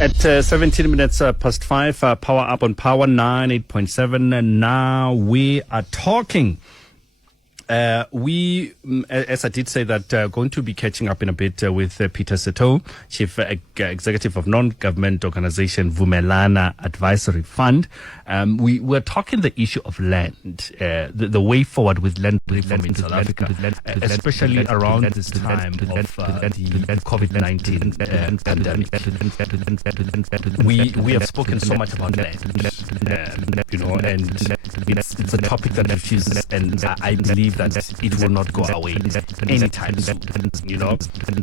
At 17 minutes past 5, Power Up on Power 98.7. And now we are talking. As I did say, that going to be catching up in a bit with Peter Setou, Chief Executive of non-government organization Vumelana Advisory Fund. We're talking the issue of land, the way forward with land reform in South Africa, especially around this time of the COVID-19 pandemic. We have spoken so much about land, and it's a topic that refuses, and I believe that it will not go away anytime soon,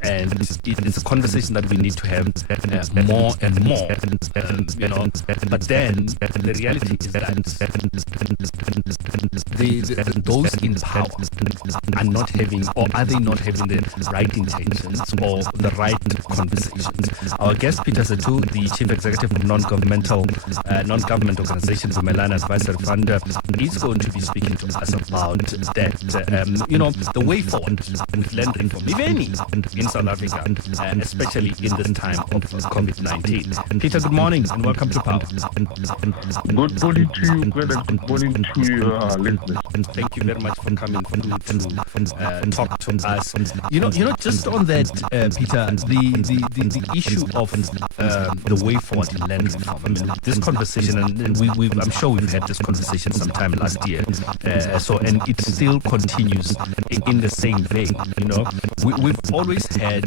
and it's a conversation that we need to have more and more, but then the reality is that those in power are not having, or are they not having the right intentions or the right conversations? Our guest, Peter Setou, the Chief Executive of non-government organization Vumelana Advisory Fund, is going to be speaking to us about that. The way forward with land reform, if any, in South Africa, especially in this time of COVID-19. Peter, good morning and welcome to Power. Good morning to you, Gwen, and good morning to your listeners. Thank you very much for coming to talk to us. Just on that, Peter, the issue of the way forward in land reform. I mean, this conversation, and I'm sure we've had this conversation sometime last year. And it still continues in the same vein. We've always had,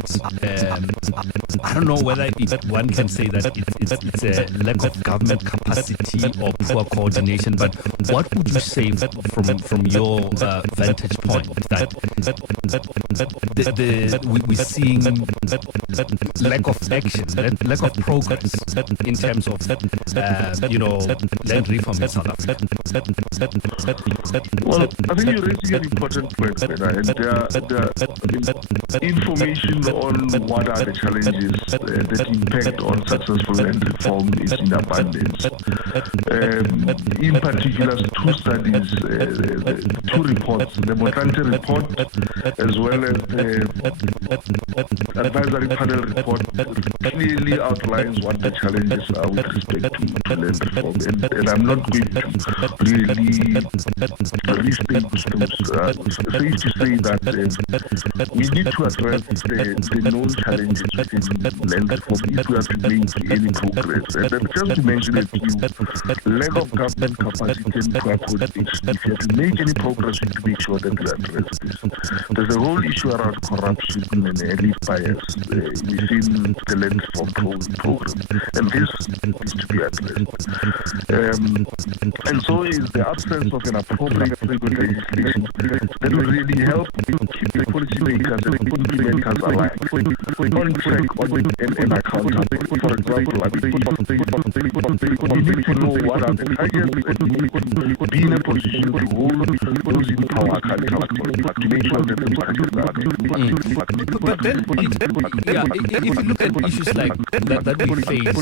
I don't know whether one can say that it's a lack of government capacity or poor coordination, but what would you say from your vantage point that we're seeing lack of action, lack of progress in terms of land reform in South Africa? Well, I think you're raising an important point, and the information on what are the challenges that impact on successful land reform is in abundance. In particular, two studies, two reports, the Motlanthe report as well as the advisory panel report, clearly outlines what the challenges are with respect to land reform. And I'm not going to really restate those. Safe to say that we need to address the known challenges in land reform if we are to make any progress. And just to mention a few, lack of government capacity and coordination. If you have to make any progress, you have to make sure that we address this. There's a whole issue around corruption and elite bias within the land reform program, and this needs to be addressed. And so is the absence of an appropriate regulatory legislation that will really help keep the policymakers and policymakers alive, on track and accountable. For example, we need to know what are the targets and be in a position to hold those in power accountable to make sure that the targets are achieved. But then, if you look at issues like that we face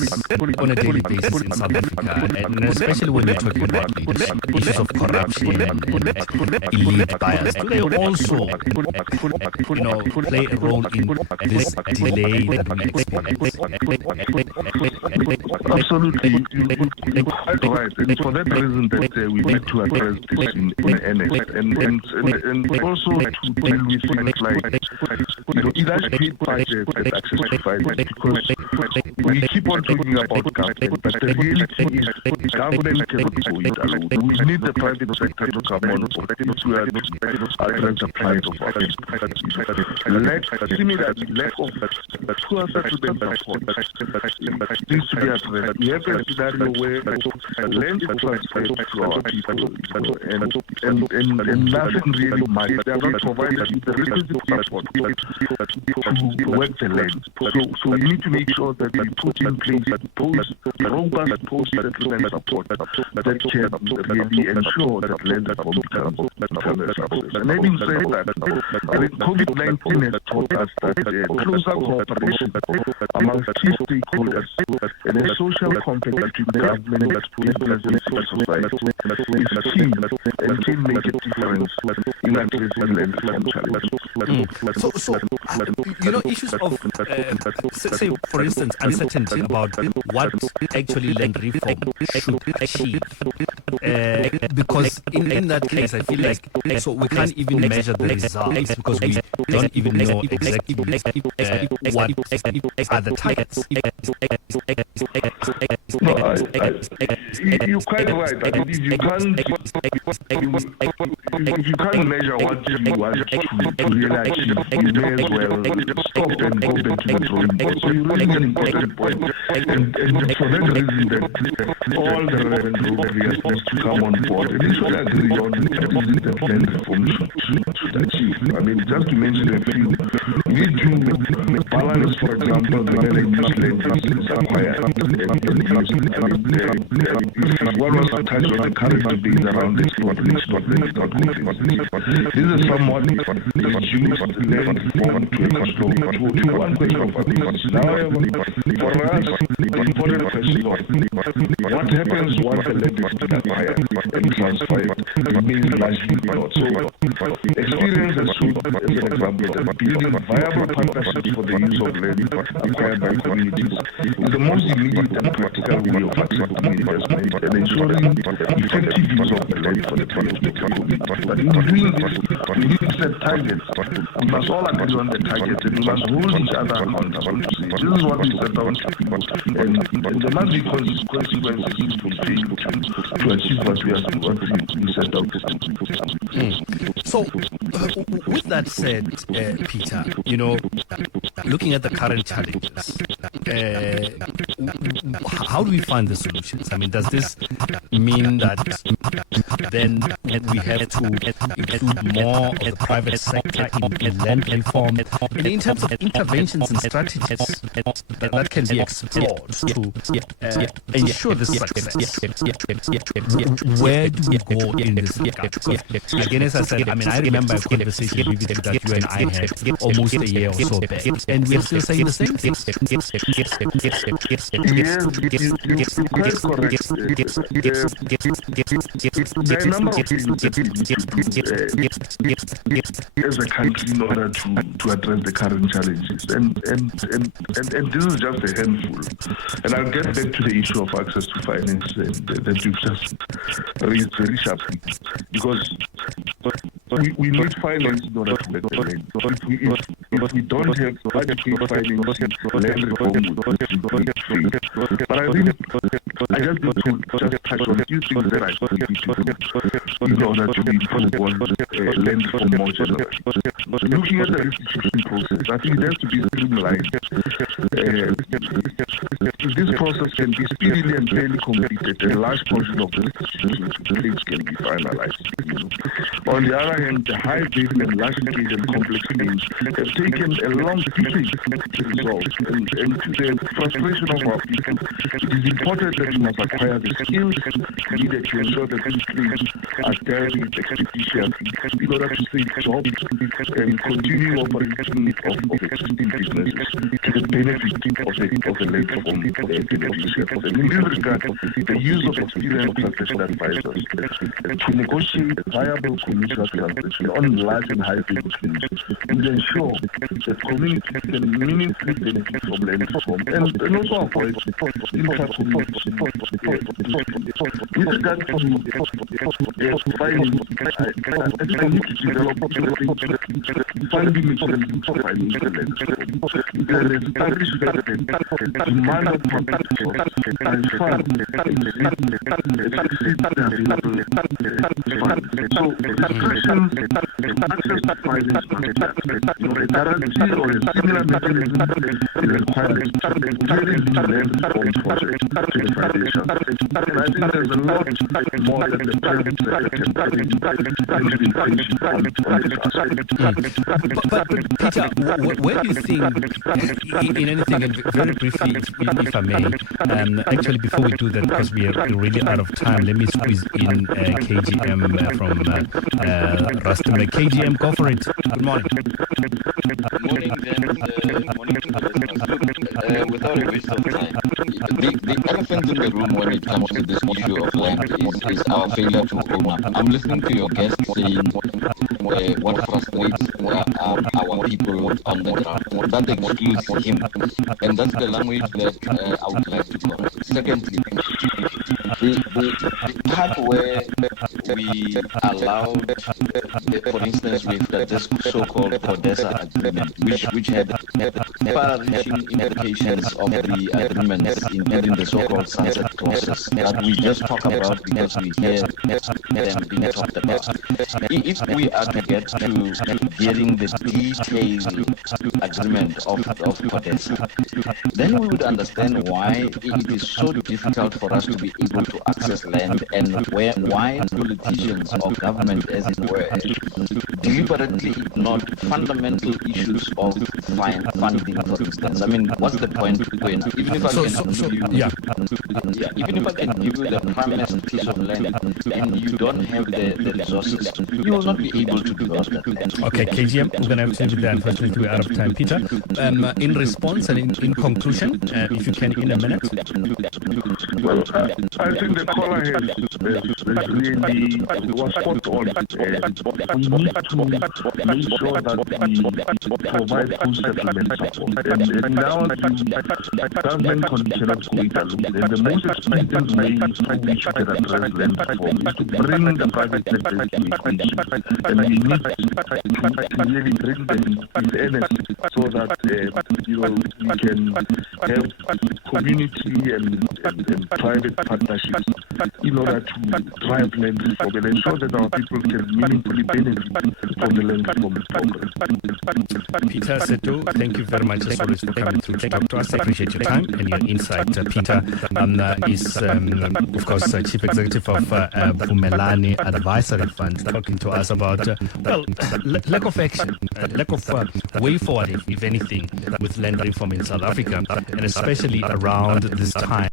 on a daily basis in South Africa, and especially when we're talking about issues of corruption and elite bias, they also play a role in this delay that we experience. Absolutely, you're quite right. And for that reason that we need to address this in earnest, and also to deal with things like either paid budget and access to finance, because we keep on talking about government, but the reality is government cannot do it alone. We need the private sector to come on board to address the plight of our similarly, lack of poor settlement support needs to be addressed. We have a scenario where land is transferred to our people, and nothing really matters. They are not provided with the requisite support to work the land. So we need to make sure that we put in place robust post-settlement support that can really ensure that land reform becomes a success. And having said that, COVID-19 has taught us that closer cooperation amongst key stakeholders and a social compact between government, business and civil society is key and can make a difference in addressing land reform challenges. Issues of, say, for instance, uncertainty about what actually land reform should achieve. Because in that case, I feel like so we can't even measure the results because we don't even know exactly what are the targets. No, you're quite right. I mean, if you can't measure what you want to really achieve, you may as well stop and go back to the drawing board. So you really an important point. And for that reason, that all the relevant group areas must come on board. And we should agree on what is the plan reform should achieve. I mean, just to mention a few, we do balance, for example, the land use land is acquired. What was touched on the current debate around this land is not good. This is somewhat used land reform to control one question of abuse. Now, for us, the important question of what happens once the land is acquired and transferred remains largely not. So, experience has shown, for example, that building viable partnerships for the use of land acquired by communities is the most immediate and practical way of attracting investment and ensuring effective use of the land for the community. But in doing this, we need to set targets. We must all agree on the targets and we must hold each other accountable. This is what we set out to do. And there must be consequences to take to achieve what we set out to do. So, with that said, Peter, looking at the current challenges, how do we find the solutions? I mean, does this mean that then we have to include more of the private sector in land reform? And in terms of interventions and strategies that can be explored to ensure this success, where do we go in this regard? Again, as I said, I remember a conversation that you and I had almost a year or so back, and we're still saying the same thing. Yes, you're quite correct. There are a number of things that we need to do as a country in order to address the current challenges. And this is just a handful. And I'll get back to the issue of access to finance that you've just raised very sharply. Because we need finance in order to make the land. If we don't have adequate finance, land reform would fail. But I think I just need to just touch on a few things that I think we should do in order to be focused on land reform more generally. Looking at the restitution process, I think it has to be streamlined. This process can be speedily and fairly completed, and a large portion of the restitution claims can be finalized. On the other hand, the high burden and large scale and complex claims have taken a long period to resolve, and to the frustration of our people, it is important that we must acquire the skills needed to ensure that these claims are dealt with expeditiously in order to save jobs and continue operating of existing businesses to the benefit of the land reform beneficiaries. And in this regard, the use of experienced professional advisors to negotiate viable commercial transactions on large and high business will ensure that communities can meaningfully benefit from land reform and also avoid inter-community. With regard to finding, I need to develop funding mechanisms for financial land reform. There is established that the demand of capital and funds exceeds the available funds. So restrictions and access to finance a guarantee or a similar mechanism is required to really do land reform projects to the foundation. And I think there's a lot more that the private sector can bring But Peter, where do you think, in anything, and very briefly, if I may, actually before we do that, because we are really out of time, let me squeeze in KGM from Rustum. KGM, go for it. Good morning. Good morning, without a waste of time, the elephant in the room when it comes to this issue of land is our failure to own up. I'm listening to your guest saying what frustrates our people on the ground. That excludes him. And that's the language that I would like to talk. Secondly, the part where we allowed, for instance, with this so-called Codesa agreement, which had far-reaching implications of the agreements, including the so-called sunset process that we just talk about because we hear them being talked about. If we are to get to hearing the detailed agreement of Codesa, then we would understand why it is so difficult for us to be able to access land and why politicians or government, as it were, deliberately ignored fundamental issues of funding, for instance. I mean, what's the point when even if I can give you, even if I can give you the promised piece of land and you don't have the resources, you will not be able to develop that land. Okay, KGM, we're going to have to leave it there. Unfortunately, we're out of time. Peter, in response and in conclusion, if you can, in a minute. Well, I think the caller has really was spot on. We need to make sure that we provide full settlement support. And now the government cannot go it alone. And the most expedient way through which we can address land reform is to bring the private sector into equation. And we need to really bring them in earnest so that we can have community and private partnerships in order to drive land reform and ensure that our people can meaningfully benefit from the land reform program. Peter, Setou, thank you very much as always for coming to talk to us. I appreciate your time and your insight. Peter is, of course, Chief Executive of Vumelana Advisory Fund, talking to us about, lack of action, lack of way forward, if anything, with land reform in South Africa, and especially around this time.